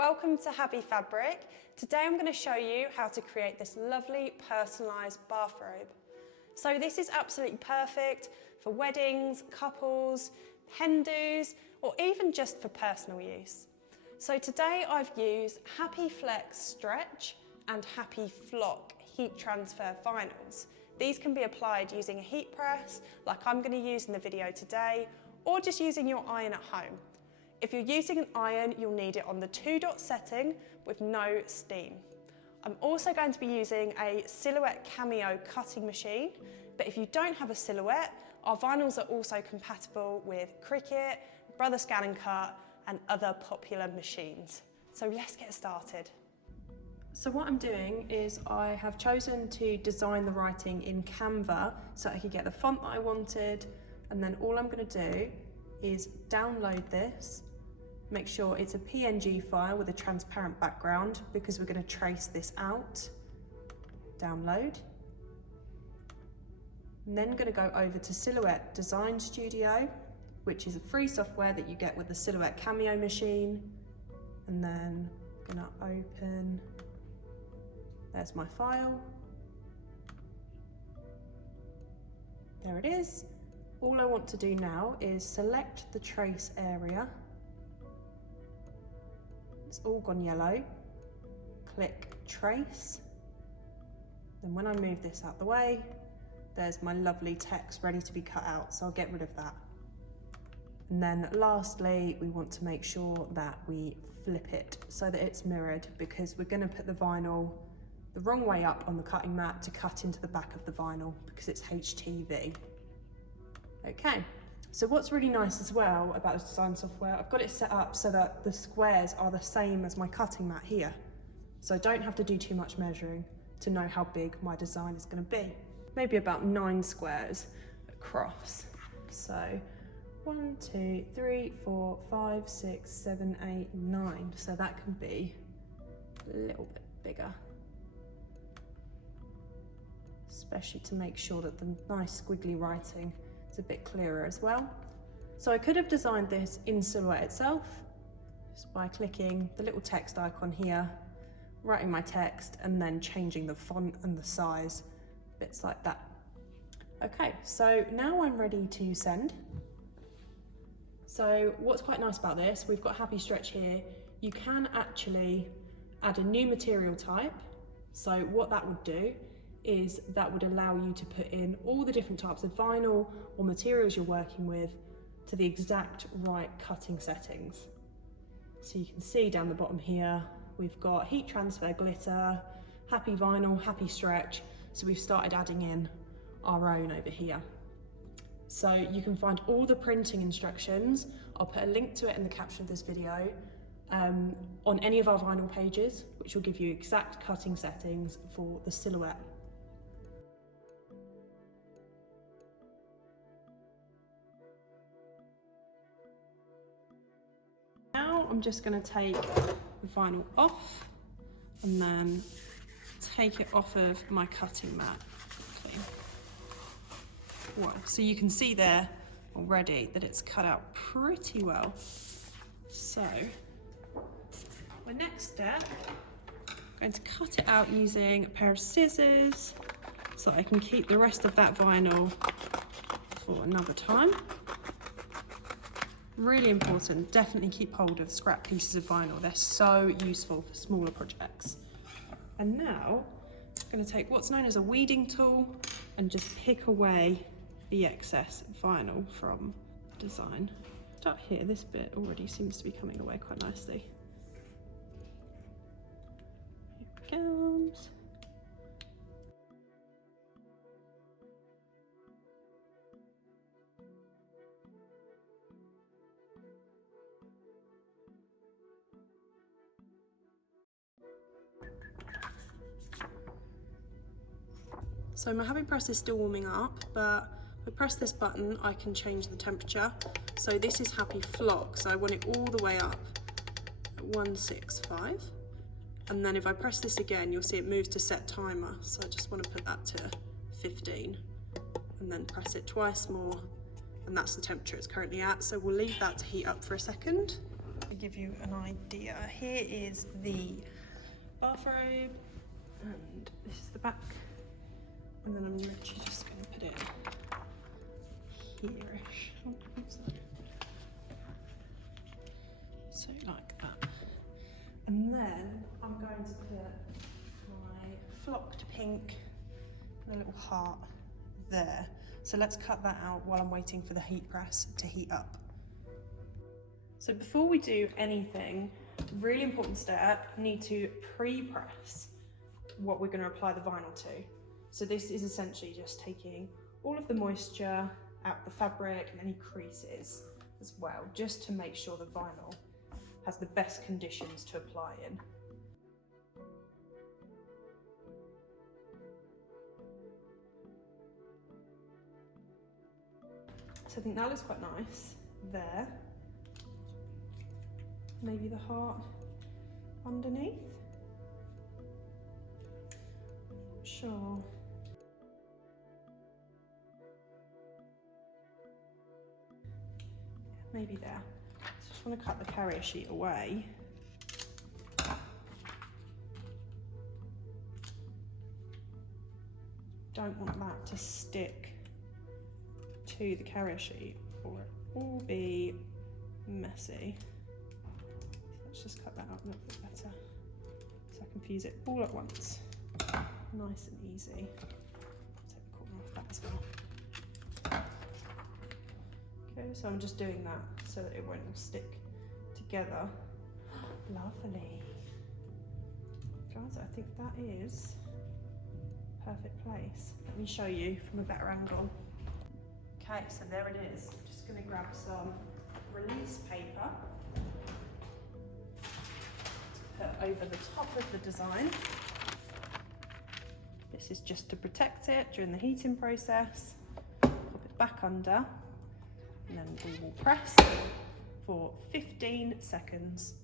welcome to HappyFabric. Today I'm going to show you how to create this lovely personalised bathrobe. So this is absolutely perfect for weddings, couples, hen dos, or even just for personal use. So today I've used HappyFlex Stretch and HappyFlock heat transfer vinyls. These can be applied using a heat press, like I'm going to use in the video today, or just using your iron at home. If you're using an iron, you'll need it on the 2-dot setting with no steam. I'm also going to be using a Silhouette Cameo cutting machine, but if you don't have a Silhouette, our vinyls are also compatible with Cricut, Brother Scan and Cut, and other popular machines. So let's get started. So what I'm doing is I have chosen to design the writing in Canva so I could get the font that I wanted, and then all I'm going to do is download this, make sure it's a PNG file with a transparent background because we're going to trace this out. Download. And then going to go over to Silhouette Design Studio, which is a free software that you get with the Silhouette Cameo machine. And then I'm going to open, there's my file. There it is. All I want to do now is select the trace area. It's all gone yellow. Click trace. Then when I move this out the way, there's my lovely text ready to be cut out, so I'll get rid of that. And then lastly, we want to make sure that we flip it so that it's mirrored, because we're going to put the vinyl the wrong way up on the cutting mat to cut into the back of the vinyl because it's HTV. Okay, so what's really nice as well about this design software, I've got it set up so that the squares are the same as my cutting mat here. So I don't have to do too much measuring to know how big my design is going to be. Maybe about 9 squares across. So 1, 2, 3, 4, 5, 6, 7, 8, 9. So that can be a little bit bigger. Especially to make sure that the nice squiggly writing is a bit clearer as well. So I could have designed this in Silhouette itself, just by clicking the little text icon here, writing my text, and then changing the font and the size, bits like that. Okay, so now I'm ready to send. So what's quite nice about this, we've got Happy Stretch here. You can actually add a new material type. So what that would do is that would allow you to put in all the different types of vinyl or materials you're working with to the exact right cutting settings. So you can see down the bottom here, we've got heat transfer glitter, happy vinyl, happy stretch. So we've started adding in our own over here. So you can find all the printing instructions. I'll put a link to it in the caption of this video on any of our vinyl pages, which will give you exact cutting settings for the Silhouette. Now I'm just going to take the vinyl off and then take it off of my cutting mat. Okay. Wow. So you can see there already that it's cut out pretty well. So my next step, I'm going to cut it out using a pair of scissors so I can keep the rest of that vinyl for another time. Really important, definitely keep hold of scrap pieces of vinyl. They're so useful for smaller projects. And now I'm going to take what's known as a weeding tool and just pick away the excess vinyl from the design. Up here, this bit already seems to be coming away quite nicely. Here it comes. So my HappyPress is still warming up, but if I press this button, I can change the temperature. So this is HappyFlock, so I want it all the way up at 165. And then if I press this again, you'll see it moves to set timer. So I just want to put that to 15 and then press it twice more. And that's the temperature it's currently at. So we'll leave that to heat up for a second. To give you an idea, here is the bathrobe, and this is the back, and then I'm literally just going to put it here-ish. Oh, oops, so like that. And then I'm going to put my flocked pink and a little heart there. So let's cut that out while I'm waiting for the heat press to heat up. So before we do anything, really important step, need to pre-press what we're going to apply the vinyl to. So this is essentially just taking all of the moisture out the fabric and any creases as well, just to make sure the vinyl has the best conditions to apply in. So I think that looks quite nice there. Maybe the heart underneath. Not sure. Maybe there. So I just want to cut the carrier sheet away. Don't want that to stick to the carrier sheet or it will be messy. Let's just cut that out a little bit better so I can fuse it all at once. Nice and easy. Take the corner off that as well. Okay, so I'm just doing that so that it won't all stick together. Lovely. Guys, I think that is perfect place. Let me show you from a better angle. Okay, so there it is. I'm just going to grab some release paper to put over the top of the design. This is just to protect it during the heating process. Pop it back under, and then we will press for 15 seconds.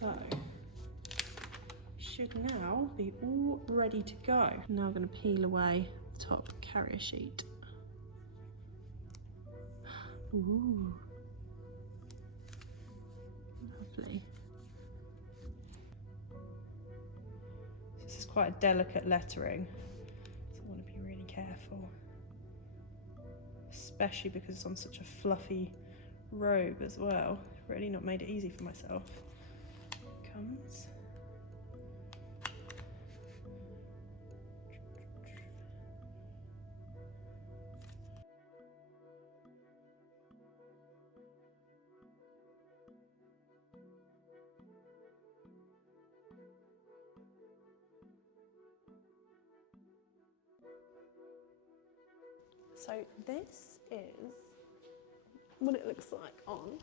So, should now be all ready to go. Now I'm going to peel away the top carrier sheet. Ooh, lovely. This is quite a delicate lettering, so I want to be really careful, especially because it's on such a fluffy robe as well. Really not made it easy for myself. Here it comes. So this is what it looks like on.